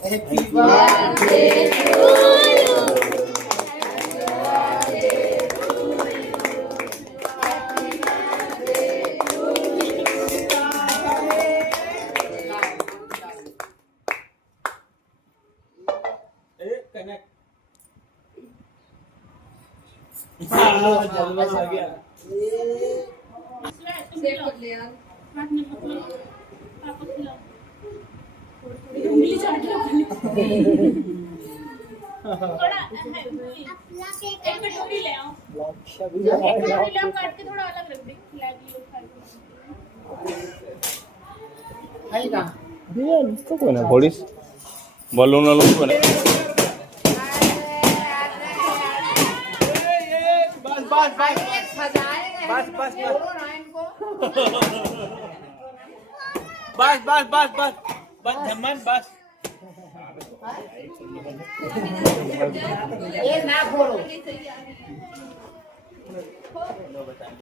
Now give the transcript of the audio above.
Happy birthday to you. Itu kena polis balon balon kena. बस धम्मन बस ये ना खोलो।